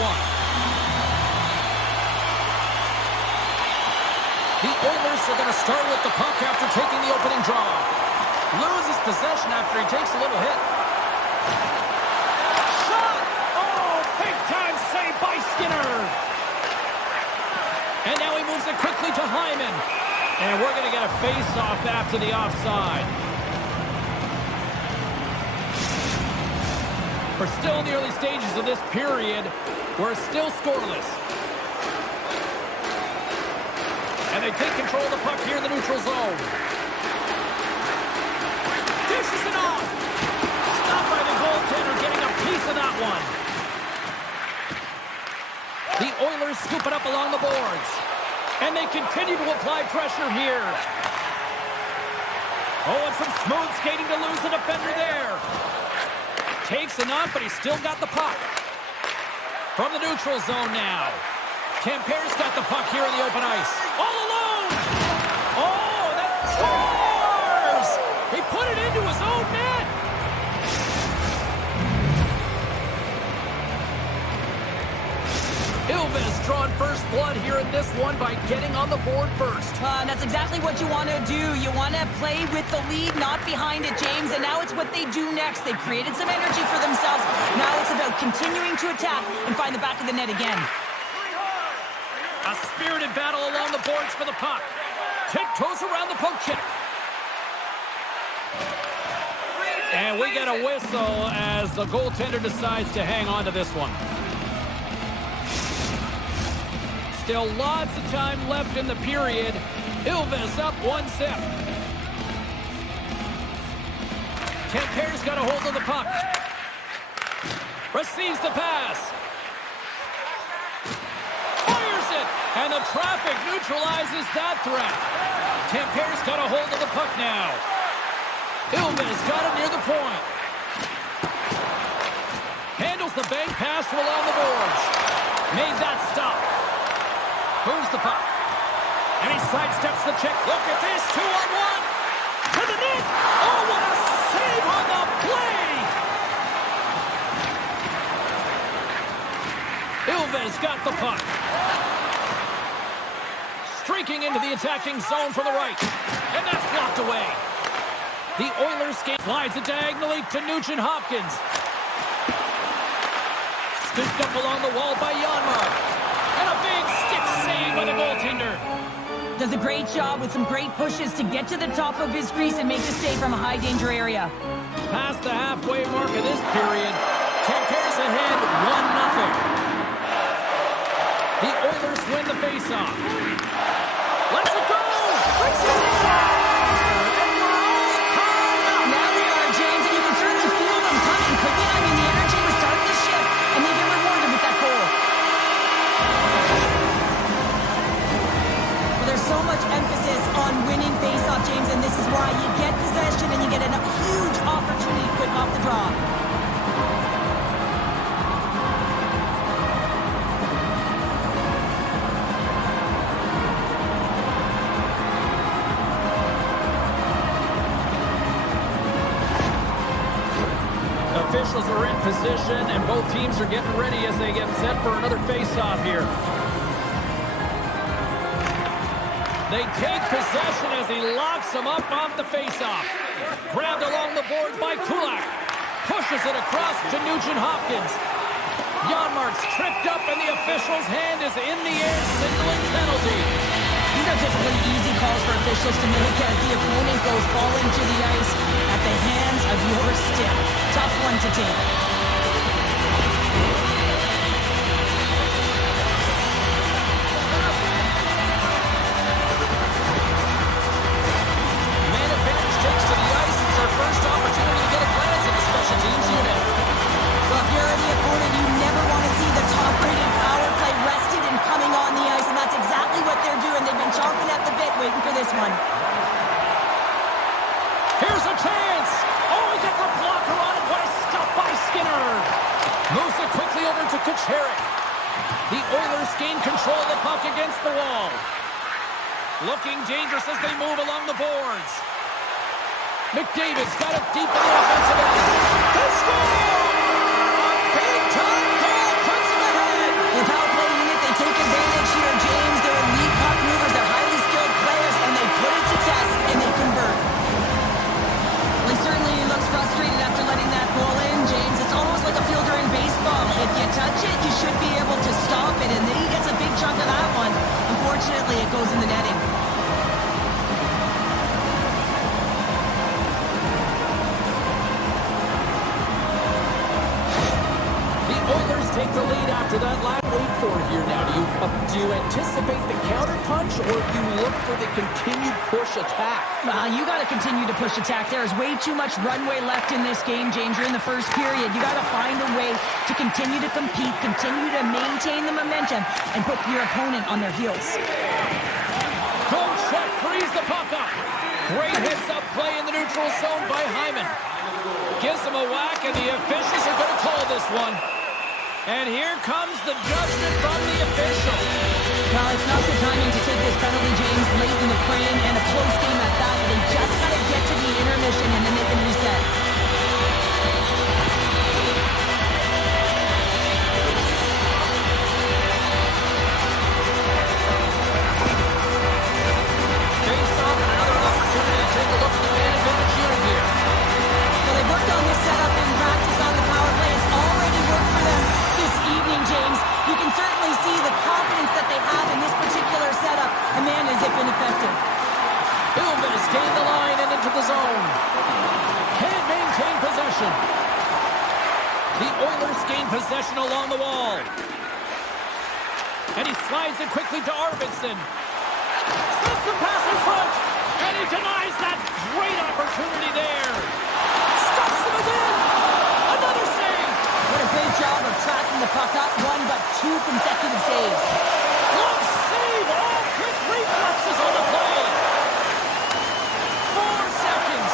one. The Oilers are going to start with the puck after taking the opening draw. Loses possession after he takes a little hit. Shot! Oh, big-time save by Skinner. And now he moves it quickly to Hyman. And we're going to get a face-off after the offside. We're still in the early stages of this period. We're still scoreless. And they take control of the puck here in the neutral zone. Dishes it off. Stopped by the goaltender, getting a piece of that one. The Oilers scoop it up along the boards. And they continue to apply pressure here. Oh, and some smooth skating to lose the defender there. Takes enough, but he's still got the puck. From the neutral zone now. Tampere's got the puck here in the open ice. All alone! Oh, that scores! He put it into his own net! Ilves drawn first blood here in this one by getting on the board first. That's exactly what you want to do. You want to play with the lead, not behind it, James. And now it's what they do next. They've created some energy for themselves. Now it's about continuing to attack and find the back of the net again. A spirited battle along the boards for the puck. Tiptoes around the poke check. And we get a whistle as the goaltender decides to hang on to this one. Still lots of time left in the period. Ilves up 1-0. Tampere's got a hold of the puck. Receives the pass. Fires it. And the traffic neutralizes that threat. Tampere's got a hold of the puck now. Ilves got it near the point. Handles the bank pass from along the boards. Made that stop. Moves the puck. And he sidesteps the check. Look at this. 2-on-1. To the net. Oh, what a save on the play. Ilves got the puck. Streaking into the attacking zone from the right. And that's blocked away. The Oilers slides it diagonally to Nugent-Hopkins. Scooped up along the wall by Janmark. And a big stick save by the goaltender. Does a great job with some great pushes to get to the top of his crease and make the save from a high-danger area. Past the halfway mark of this period, Tampere's ahead 1-0. The Oilers win the faceoff. Let's it go! Let's it go! And we're all tied up! Now we are, James, and you can certainly feel them coming. Quickly, I mean, the energy was starting to shift, and they get rewarded with that goal. Well, there's so much emphasis on winning faceoff, James, and this is why you get possession and you get a huge opportunity quick off the draw. Officials are in position, and both teams are getting ready as they get set for another face-off here. They take possession as he locks them up off the face-off. Grabbed along the boards by Kulak. Pushes it across to Nugent-Hopkins. Janmark's tripped up, and the official's hand is in the air, signaling penalty. These are typically easy calls for officials to make as the opponent goes falling to the ice at the hands of your stick. Tough one to take. Man advantage takes to the ice. It's our first opportunity to get a glance at the special teams unit. Well, if you're the opponent, you never want to see the top-rated power play rested and coming on the ice, and that's exactly what they're doing. They've been chomping at the bit waiting for this one. Here's a chance. Oh, he gets a blocker on it. What a stop by Skinner. Moves it quickly over to Kucherik. The Oilers gain control of the puck against the wall. Looking dangerous as they move along the boards. McDavid's got it deep in the offensive end. They score! A big-time goal puts them ahead. Oilers take the lead after that last wait for it here now. Do you anticipate the counterpunch, or do you look for the continued push attack? You got to continue to push attack. There is way too much runway left in this game, James. You're in the first period. You got to find a way to continue to compete, continue to maintain the momentum, and put your opponent on their heels. Coach Check frees the puck up. Great heads-up play in the neutral zone by Hyman. Gives him a whack, and the officials are going to call this one. And here comes the judgment from the official. Well, it's not the timing to take this penalty, James, late in the frame, and a close game at that. They just got to get to the intermission, and then they can reset. Face-off and another opportunity to take a look at the man advantage unit here. Well, they worked on this setup in practice on the power play. It's already worked for them this evening, James. You can certainly see the confidence that they have in this particular setup. And man, is it been effective. Ilves gain the line and into the zone. Can't maintain possession. The Oilers gain possession along the wall. And he slides it quickly to Arvidsson. Sends the pass in front. And he denies that great opportunity there. Stops him again. Another save. What a great job of tracking the puck. Not one, but two consecutive saves. Glove save. All quick reflexes on the play. 4 seconds.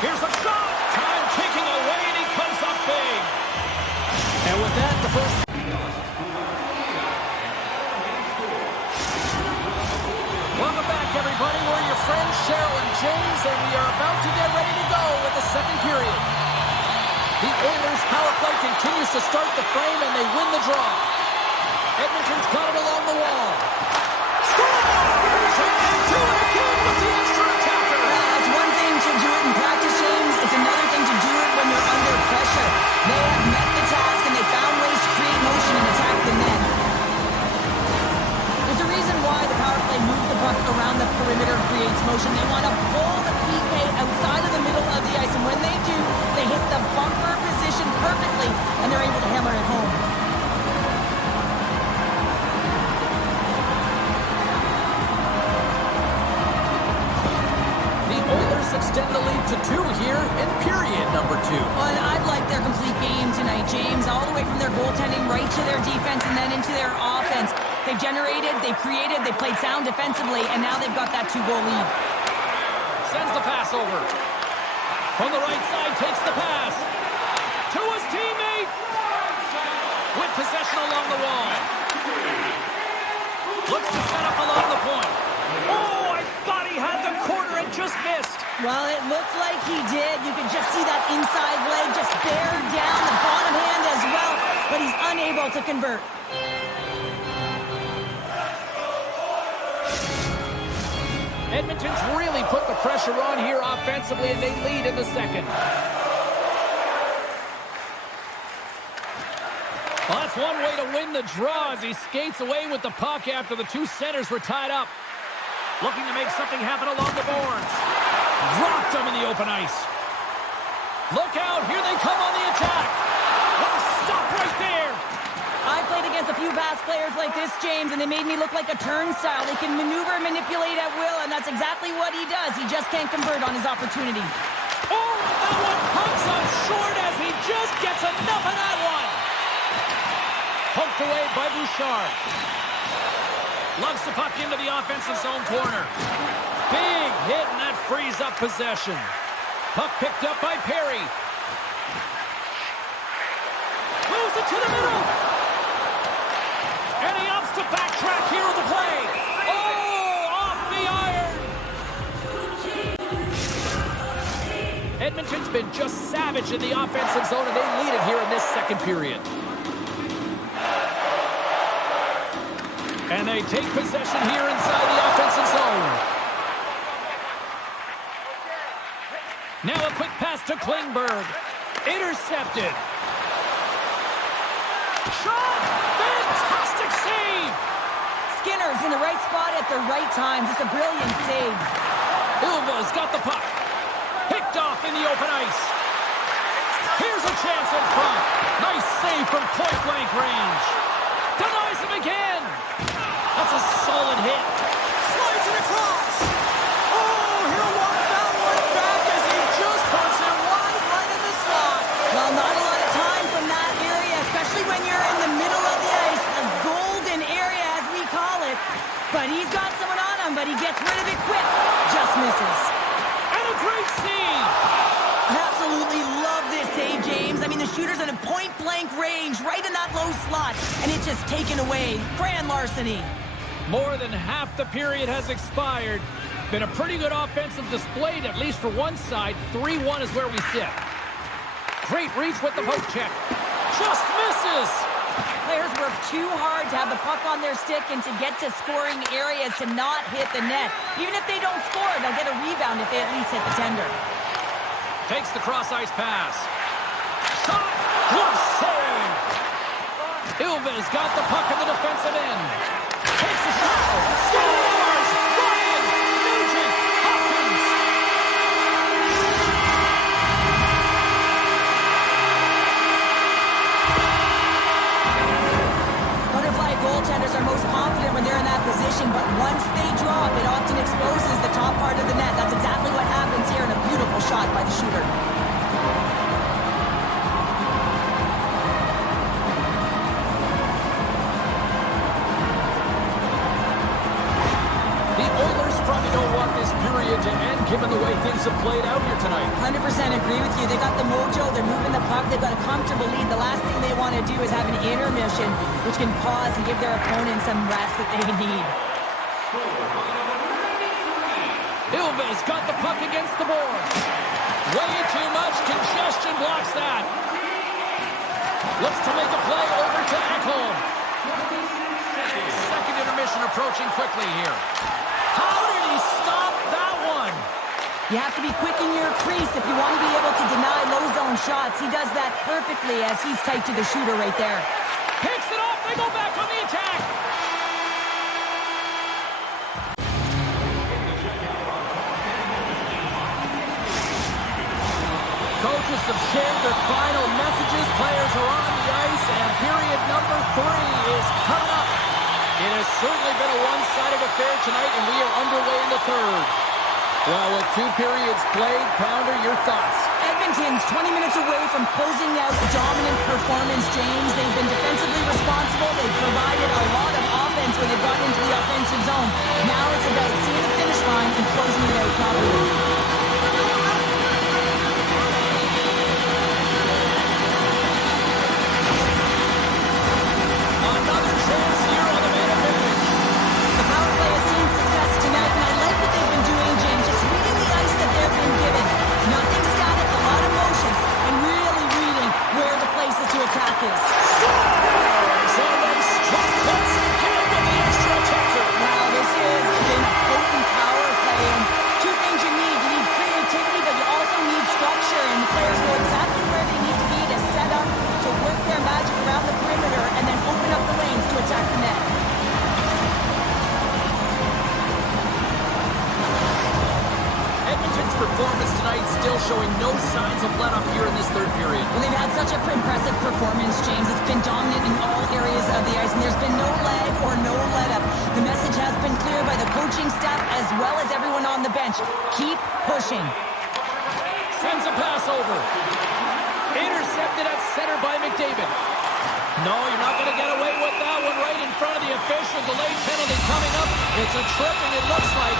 Here's a shot. Time ticking away, and he comes up big. And with that, the first... Welcome back, everybody. We're your friends, Cheryl and James, and we are about to get ready to go with the second period. The Oilers' power play continues to start the frame, and they win the draw. Edmonton's got it along the wall. Scores! And they do it again with the extra attacker. It's one thing to do it in practice, James. It's another thing to do it when you're under pressure. They have met the task, and they found ways to create motion and attack the net. There's a reason why the power play moves the puck around the perimeter and creates motion. They want to pull the PK outside of the middle of the ice, and when they do, they hit the bumper position perfectly, and they're able to hammer it home. The Oilers extend the lead to 2 here in period number 2. Well, I'd like their complete game tonight, James, all the way from their goaltending right to their defense and then into their offense. They generated, they created, they played sound defensively, and now they've got that 2-goal lead. Sends the pass over. From the right side, takes the pass. To his teammate. With possession along the wall. Looks to set up along the point. Oh, I thought he had the corner and just missed. Well, it looked like he did. You could just see that inside leg just bear down the bottom hand as well, but he's unable to convert. Edmonton's really put the pressure on here offensively, and they lead in the second. Well, that's one way to win the draw as he skates away with the puck after the 2 centers were tied up. Looking to make something happen along the boards. Dropped him in the open ice. Look out, here they come on the attack. What a stop right there. I played against a few fast players like this, James, and they made me look like a turnstile. They can maneuver and manipulate at will, and that's exactly what he does. He just can't convert on his opportunity. Oh, that one pumps up short as he just gets enough of that one. Poked away by Bouchard. Lugs the puck into the offensive zone corner. Big hit, and that frees up possession. Puck picked up by Perry. Moves it to the middle. And he opts to backtrack here on the play. Oh, off the iron. Edmonton's been just savage in the offensive zone, and they lead it here in this second period. And they take possession here inside the offensive zone. Now a quick pass to Klingberg. Intercepted. Shot! Fantastic save! Skinner's in the right spot at the right time. Just a brilliant save. Ilves got the puck. Picked off in the open ice. Here's a chance in front. from point-blank range. Denies him again. That's a solid hit. Slides it across. Oh, he'll walk that one back as he just puts it wide right in the slot. Well, not a lot of time from that area, especially when you're in the middle of the ice, a golden area as we call it. But he's got someone on him, but he gets rid of it quick. Just misses. And a great save. Absolutely love this save, James. I mean, the shooter's in a point-blank range, right in that low slot, and it's just taken away. Grand larceny. More than half the period has expired. Been a pretty good offensive display, at least for one side. 3-1 is where we sit. Great reach with the poke check. Just misses. Players work too hard to have the puck on their stick and to get to scoring areas to not hit the net. Even if they don't score, they'll get a rebound if they at least hit the tender. Takes the cross-ice pass. Shot! Glove save! Ilves got the puck in the defensive end. Takes a shot. Scores! Ryan! Nugent! Hopkins! Butterfly goaltenders are most confident when they're in that position, but once they drop, it often exposes the top part of the net. That's exactly what happens here in a beautiful shot by the shooter. The Oilers probably don't want this period to end, given the way things have played out here tonight. 100% agree with you. They got the mojo. They're moving the puck. They've got a comfortable lead. The last thing they want to do is have an intermission, which can pause and give their opponent some rest that they need. Ilves got the puck against the board. Way too much congestion blocks that. Looks to make a play over to Ekholm. Second intermission approaching quickly here. How did he stop that one? You have to be quick in your crease if you want to be able to deny low zone shots. He does that perfectly as he's tight to the shooter right there. Picks it off. They go back on the attack. Coaches have shared their final messages. Players are on the ice, and period number 3 is coming up. It has certainly been a one-sided affair tonight, and we are underway in the third. Well, with 2 periods played, Pounder, your thoughts? Edmonton's 20 minutes away from closing out a dominant performance, James. They've been defensively responsible. They've provided a lot of offense when they've gotten into the offensive zone. Now it's about seeing the finish line and closing it out properly. Another chance here on the man advantage. The power play has seen success tonight, and I like what they've been doing, James. Just reading the ice that they've been given. Nothing static, a lot of motion, and really reading where the places to attack is. Scores! And then struck once again with the extra attacker. Wow, this has been a potent power play, and 2 things you need. You need creativity, but you also need structure, and the players know exactly where they need to be to set up, to work their magic around the perimeter, and then open up the lanes to attack the net. Edmonton's performance tonight still showing no signs of let-up here in this third period. Well, they've had such an impressive performance, James. It's been dominant in all areas of the ice, and there's been no lag or no let-up. The message has been clear by the coaching staff as well as everyone on the bench. Keep pushing. Sends a pass over. Intercepted at center by McDavid. No, you're not going to get away with that one right in front of the official. Delayed penalty coming up. It's a trip, and it looks like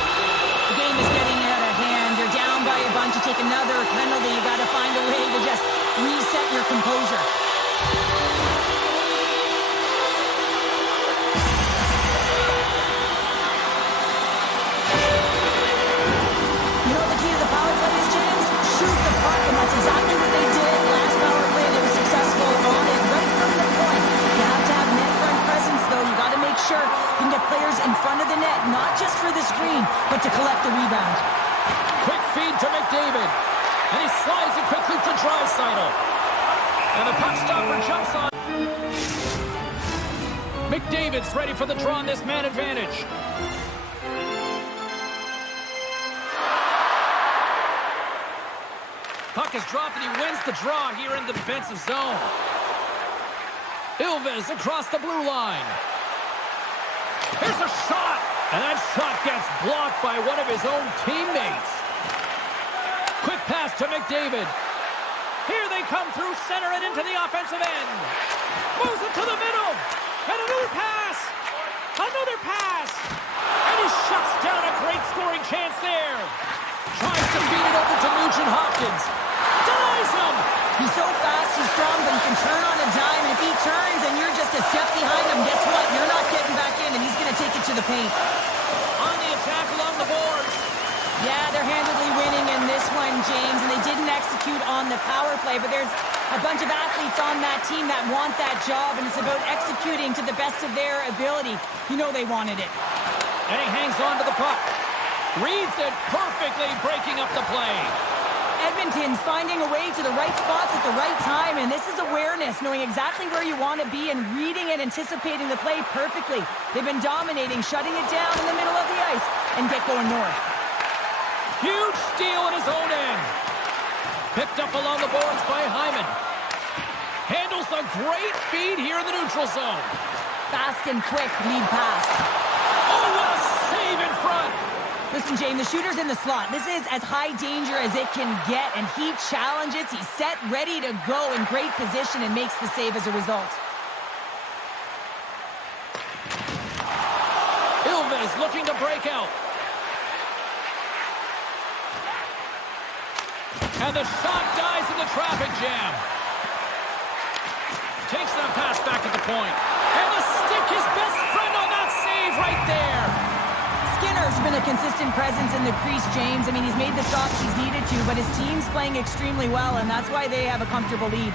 The game is getting out of hand. You're down by a bunch. You take another penalty. You got to find a way to just reset your composure. You know what the key to the power play is, James? Shoot the puck, and that's exactly what they did. Last power play, they were successful on it right from the point. You have to have net front presence, though. You got to make sure you can get players in front of the net, not just for the screen, but to collect the rebound. quick feed to McDavid. And he slides it quickly to Draisaitl. And the puck stopper jumps on. McDavid's ready for the draw on this man advantage. Puck is dropped and he wins the draw here in the defensive zone. Ilves across the blue line. Here's a shot, and that shot gets blocked by one of his own teammates. Quick pass to McDavid. Here they come through center and into the offensive end. Moves it to the middle, and another pass. Another pass, and he shuts down a great scoring chance there. Tries to feed it over to Nugent-Hopkins. Denies him. He's so fast, he's strong, but he can turn on a dime. And if he turns and you're just a step behind him, guess what? You're not getting back in, and he's going to take it to the paint. On the attack along the boards. Yeah, they're handily winning in this one, James, and they didn't execute on the power play, but there's a bunch of athletes on that team that want that job, and it's about executing to the best of their ability. You know they wanted it. And he hangs on to the puck. Reads it perfectly, breaking up the play. Edmonton's finding a way to the right spots at the right time, and this is awareness, knowing exactly where you want to be and reading and anticipating the play perfectly. They've been dominating, shutting it down in the middle of the ice, and get going north. Huge steal in his own end. Picked up along the boards by Hyman. Handles a great feed here in the neutral zone. Fast and quick lead pass. Oh, what a save in front. Listen, James, the shooter's in the slot. This is as high danger as it can get, and he challenges. He's set, ready to go in great position, and makes the save as a result. Ilves looking to break out. And the shot dies in the traffic jam. Takes that pass back at the point. And the stick, his best friend on that save right there. Skinner's been a consistent presence in the crease, James. I mean, he's made the stops he's needed to, but his team's playing extremely well, and that's why they have a comfortable lead.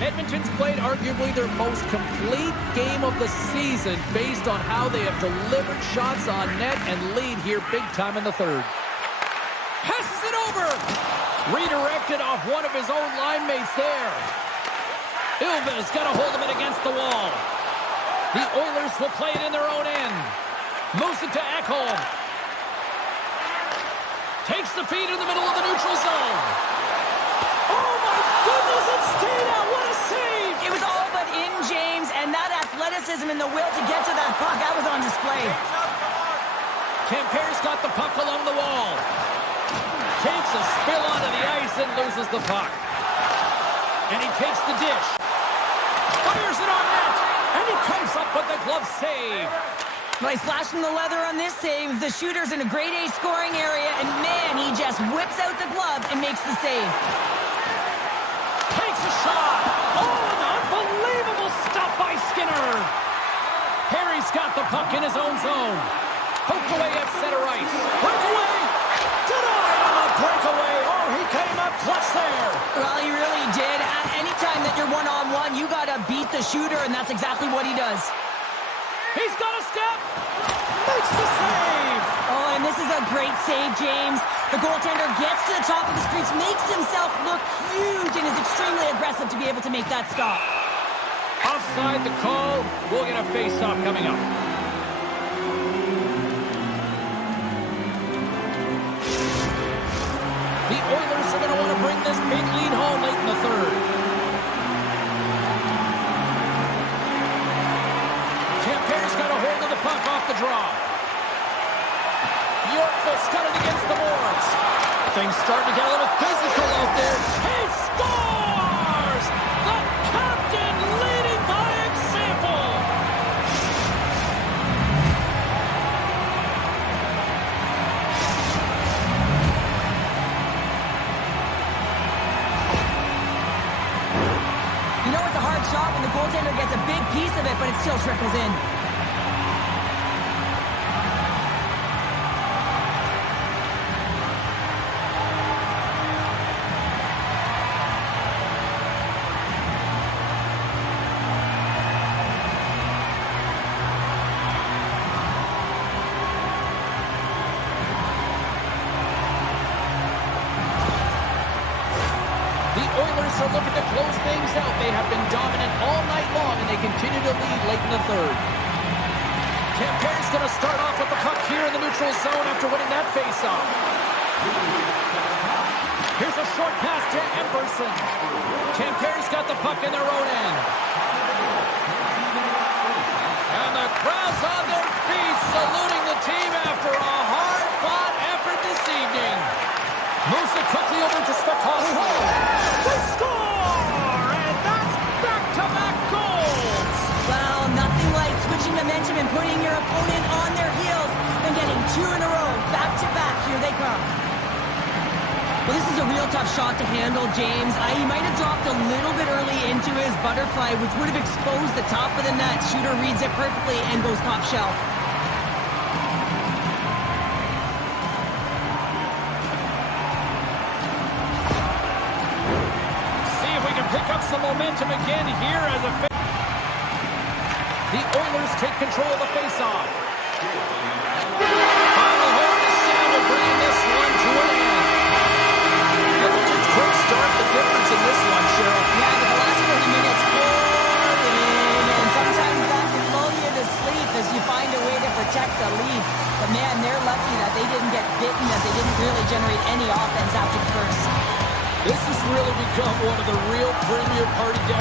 Edmonton's played arguably their most complete game of the season based on how they have delivered shots on net and lead here big time in the third. Passes it over. Redirected off one of his own line mates there. Ilves got a hold of it against the wall. The Oilers will play it in their own end. Moves it to Ekholm. Takes the feed in the middle of the neutral zone. Oh my goodness, it stayed out. What a save. It was all but in, James, and that athleticism and the will to get to that puck, that was on display. Campere's got the puck along the wall. Takes a spill onto the ice and loses the puck. And he takes the dish. Fires it on net. And he comes up with the glove save. Well, he's flashing the leather on this save. The shooter's in a grade A scoring area, and man, he just whips out the glove and makes the save. Takes a shot. Oh, an unbelievable stop by Skinner. Harry's got the puck in his own zone. Poked away at center ice. Breakaway. Denied on the breakaway. Oh, he came up clutch there. Well, he really did. Any time that you're one-on-one, you got to beat the shooter, and that's exactly what he does. He's got a step. Makes the save. Oh, and this is a great save, James. The goaltender gets to the top of the crease, makes himself look huge, and is extremely aggressive to be able to make that stop. Offside the call. We'll get a face-off coming up. The Oilers are going to want to bring this big lead home late in the third. Campere's got a hold of the puck off the draw. Yorkville's got it against the boards. Things starting to get a little physical out there. He scores! The captain leading by example. You know it's a hard shot when the goaltender gets a big piece of it, but it still trickles in. Oilers are looking to close things out. They have been dominant all night long, and they continue to lead late in the third. Campere's going to start off with the puck here in the neutral zone after winning that faceoff. Here's a short pass to Emberson. Campere's got the puck in their own end. crowd's on their feet, saluting the team after a hard-fought effort this evening. Moves it quickly over to Stokowski. They score! And that's back-to-back goals! Well, nothing like switching momentum and putting your opponent on their heels and getting two in a row, back-to-back. Here they come. Well, this is a real tough shot to handle, James. He might have dropped a little bit early into his butterfly, which would have exposed the top of the net. Shooter reads it perfectly and goes top shelf. See if we can pick up some momentum again here as the Oilers take control of the faceoff. Final horn is sounded, bringing this one to an end. Edmonton's quick start, the difference in this one, Cheryl. Yeah, but the last 40 minutes poured in, and sometimes that can lull you to sleep as you find a way to protect the lead. But man, they're lucky that they didn't get bitten, that they didn't really generate any offense after the first. This has really become one of the real premier party destinations.